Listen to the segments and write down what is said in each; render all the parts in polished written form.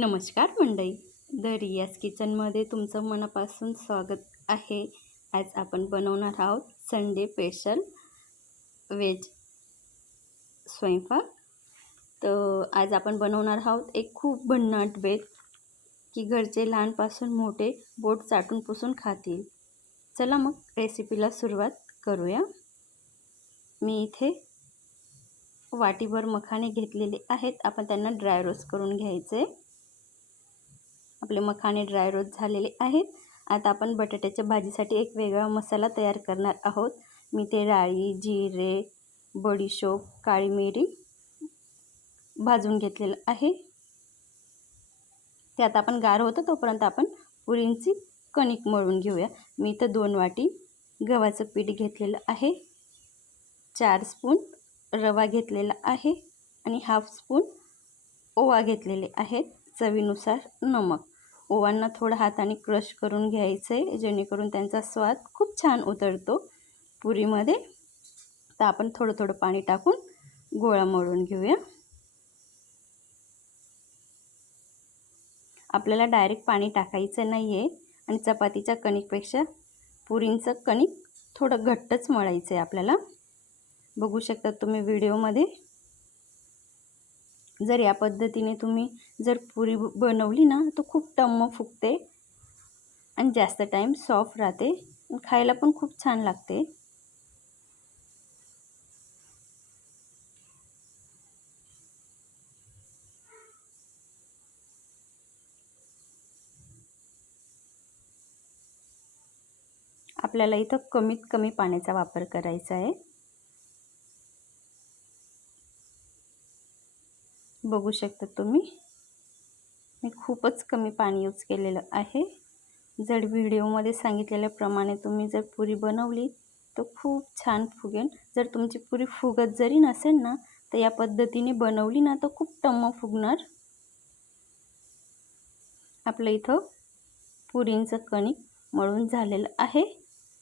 नमस्कार मंडळी, द रियाज किचनमध्ये तुमचं मनापासून स्वागत आहे. आज आपण बनवणार आहोत संडे स्पेशल व्हेज स्वयंपाक. तर आज आपण बनवणार आहोत एक खूप भन्नाट बेत की घरचे लहानपासून मोठे बोट चाटून पुसून खातील. चला मग रेसिपीला सुरुवात करूया. मी इथे वाटीभर मखाणे घेतलेले आहेत. आपण त्यांना ड्राय रोस्ट करून घ्यायचे. आपले मखाणे ड्राय रोस्ट झालेले आहेत. आता आपण बटाट्याच्या भाजीसाठी एक वेगळा मसाला तयार करणार आहोत. मी ते राई, जिरे, बडीशोप, काळी मिरी भाजून घेतलेलं आहे. ते आता आपण गार होतं तोपर्यंत आपण पुरींची कणिक मळून घेऊया. मी इथं 2 वाटी गव्हाचं पीठ घेतलेलं आहे, 4 स्पून रवा घेतलेला आहे आणि हाफ स्पून ओवा घेतलेले आहेत, चवीनुसार नमक. ओवांना थोडं हाताने क्रश करून घ्यायचं आहे जेणेकरून त्यांचा स्वाद खूप छान उतरतो पुरीमध्ये. तर आपण थोडं थोडं पाणी टाकून गोळा मळून घेऊया. आपल्याला डायरेक्ट पाणी टाकायचं नाही आहे आणि चपातीच्या कणिकपेक्षा पुरींचं कणिक थोडं घट्टच मळायचं आहे आपल्याला. बघू शकता तुम्ही व्हिडिओमध्ये. जर या पद्धतीने तुम्ही जर पुरी बनवली ना तर खूप टम्म फुगते आणि जास्त टाइम सॉफ्ट राहते, खायला पण खूप छान लागते. आपल्याला इथं कमीत कमी पाण्याचा वापर करायचा आहे. बघू शकता तुम्ही, मी खूपच कमी पाणी यूज केलेलं आहे. जर व्हिडिओमध्ये सांगितलेल्याप्रमाणे तुम्ही जर पुरी बनवली तर खूप छान फुगेल. जर तुमची पुरी फुगत जरी नसेल ना तर या पद्धतीने बनवली ना तर खूप टम्म फुगणार. आपलं इथं पुरींचं कणिक मळून झालेलं आहे.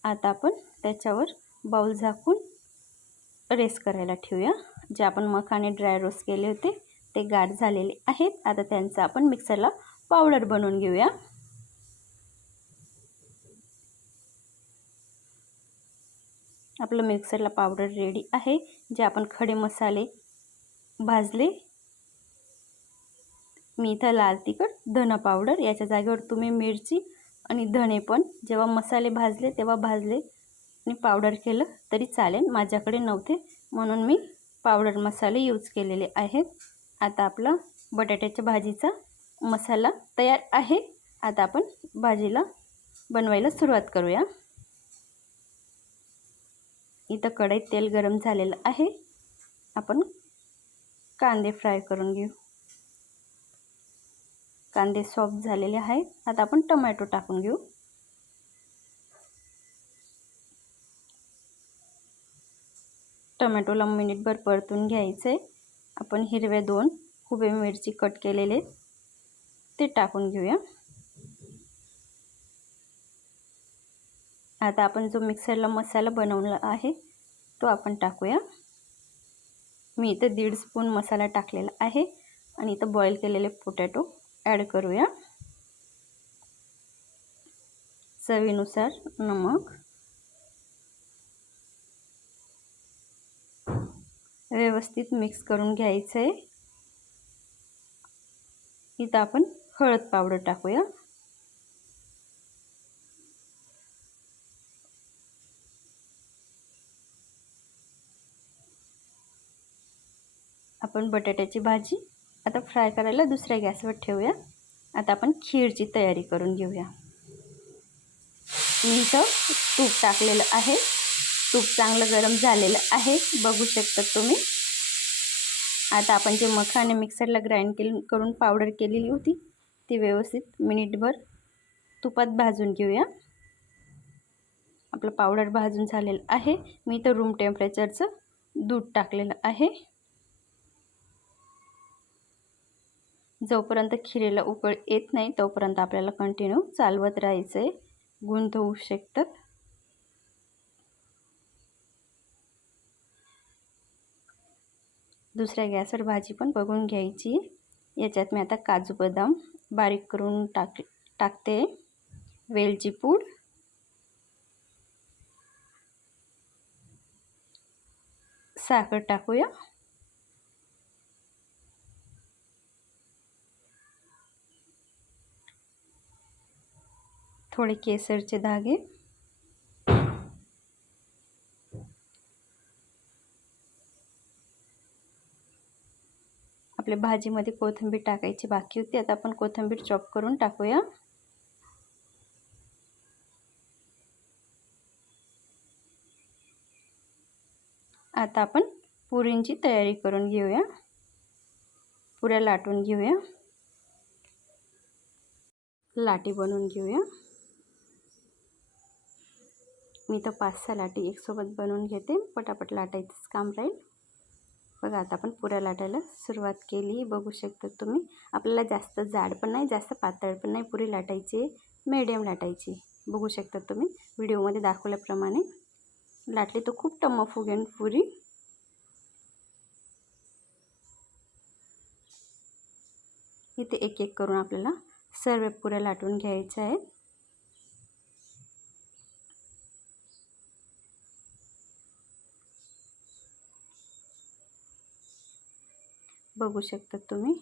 आता आपण त्याच्यावर बाउल झाकून रेस्ट करायला ठेवूया. जे आपण मखाणे ड्राय रोस्ट केले होते ते गार झालेले आहेत. आता त्यांचा आपण मिक्सरला पावडर बनवून घेऊया. आपलं मिक्सरला पावडर रेडी आहे. जे आपण खडे मसाले भाजले, मी इथं लाल तिखट, धना पावडर, याच्या जागेवर तुम्ही मिरची आणि धणे पण जेव्हा मसाले भाजले तेव्हा भाजले आणि पावडर केलं तरी चालेल. माझ्याकडे नव्हते म्हणून मी पावडर मसाले यूज केलेले आहेत. आता आपला बटाट्याच्या भाजीचा मसाला तयार आहे. आता आपण भाजीला बनवायला सुरुवात करूया. इथं कढईत तेल गरम झालेलं आहे. आपण कांदे फ्राय करून घेऊ. कांदे सॉफ्ट झालेले आहेत. आता आपण टोमॅटो टाकून घेऊ. टोमॅटोला मिनिटभर परतून घ्यायचे. आपण हिरवे 2 उभे मिरची कट केलेले ते टाकून घेऊया. आता आपण जो मिक्सरला मसाला बनवला आहे तो आपण टाकूया. मी इथे 1.5 स्पून मसाला टाकलेला आहे आणि इथं बॉईल केलेले पोटॅटो ॲड करूया. चवीनुसार नमक. व्यवस्थित मिक्स करून घ्यायचं आहे. इथं आपण हळद पावडर टाकूया. आपण बटाट्याची भाजी आता फ्राय करायला दुसऱ्या गॅसवर ठेवूया. आता आपण खीरची तयारी करून घेऊया. मी इथं तूप टाकलेलं आहे. तूप चांगलं गरम झालेलं आहे, बघू शकता तुम्ही. आता आपण जे मखाणे मिक्सरला ग्राइंड करून पावडर केलेली होती ती व्यवस्थित मिनिटभर तुपात भाजून घेऊया. आपलं पावडर भाजून झालेलं आहे. मी इथं रूम टेम्परेचरचं दूध टाकलेलं आहे. जोपर्यंत खिरेला उकळ येत नाही तोपर्यंत आपल्याला कंटिन्यू चालवत राहायचं आहे, गुंत होऊ शकतात. दुसऱ्या गॅसवर भाजी पण बघून घ्यायची. याच्यात मी आता काजू बदाम बारीक करून टाकते, वेलची पूड, साखर टाकूया, थोडे केसरचे धागे, आपल्या भाजीमध्ये कोथिंबीर टाकायची बाकी होती, आता आपण कोथिंबीर चॉप करून टाकूया. आता आपण पुरींची तयारी करून घेऊया. पुऱ्या लाटून घेऊया, लाटी बनवून घेऊया. मी तर 5-6 लाटी एकसोबत बनवून घेते, पटापट लाटायचंच काम राहील. बघा आता आपण पुऱ्या लाटायला सुरुवात केली. बघू शकता तुम्ही, आपल्याला जास्त जाड पण नाही जास्त पातळ पण नाही पुरी लाटायची, मीडियम लाटायची. बघू शकता तुम्ही व्हिडिओमध्ये दाखवल्याप्रमाणे लाटली तर खूप टम्म फुगेन पुरी. इथे एक एक करून आपल्याला सर्व पुऱ्या लाटून घ्यायच्या आहेत. बघू शकता तुम्ही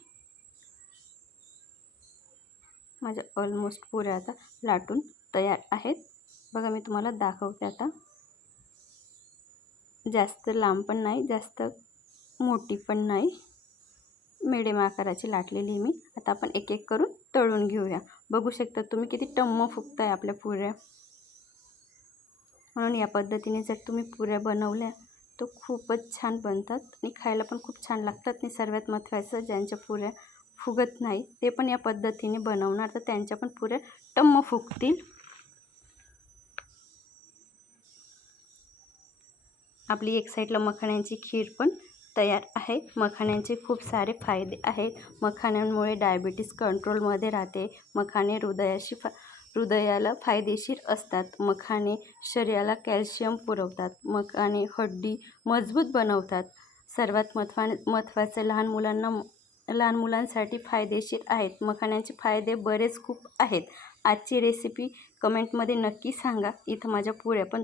माझ्या ऑलमोस्ट पुऱ्या आता लाटून तयार आहेत. बघा मी तुम्हाला दाखवते आता. जास्त लांब पण नाही जास्त मोठी पण नाही, मिडियम आकाराची लाटलेली मी. आता आपण एक एक करून तळून घेऊया. बघू शकता तुम्ही किती टम्म फुगताय आपल्या पुऱ्या. म्हणून या पद्धतीने जर तुम्ही पुऱ्या बनवल्या तर खूपच छान बनतात आणि खायला पण खूप छान लागतात. आणि सर्वात महत्त्वाचं, ज्यांच्या पुऱ्या फुगत नाही ते पण या पद्धतीने बनवणार तर त्यांच्या पण पुऱ्या टम्म फुगतील. आपली एक साईडला मखाण्यांची खीर पण तयार आहे. मखाण्यांचे खूप सारे फायदे आहेत. मखाण्यांमुळे डायबिटीज कंट्रोलमध्ये राहते. मखाणे हृदयाला फायदेशीर असतात. मखाणे शरीराला कॅल्शियम पुरवतात. मखाणे हड्डी मजबूत बनवतात. सर्वात महत्त्वाचं लहान मुलांसाठी फायदेशीर आहेत. मखाण्यांचे फायदे बरेच खूप आहेत. आजची रेसिपी कमेंटमध्ये नक्की सांगा. इथं माझ्या पुऱ्या पण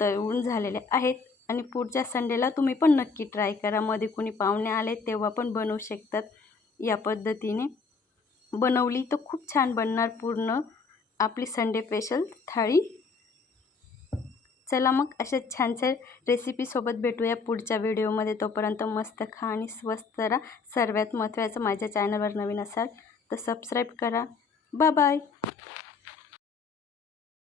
तळून झालेल्या आहेत आणि पुढच्या संडेला तुम्ही पण नक्की ट्राय करा. मध्ये कोणी पाहुणे आले तेव्हा पण बनवू शकतात. या पद्धतीने बनवली तर खूप छान बनणार पूर्ण आपली संडे स्पेशल थाळी. चला मग अशा छान छान रेसिपीसोबत भेटूया पुढच्या व्हिडिओमध्ये. तोपर्यंत मस्त खा आणि स्वस्त राहा. सर्वात महत्त्वाचं, माझ्या चॅनलवर नवीन असाल तर सबस्क्राईब करा. Bye bye.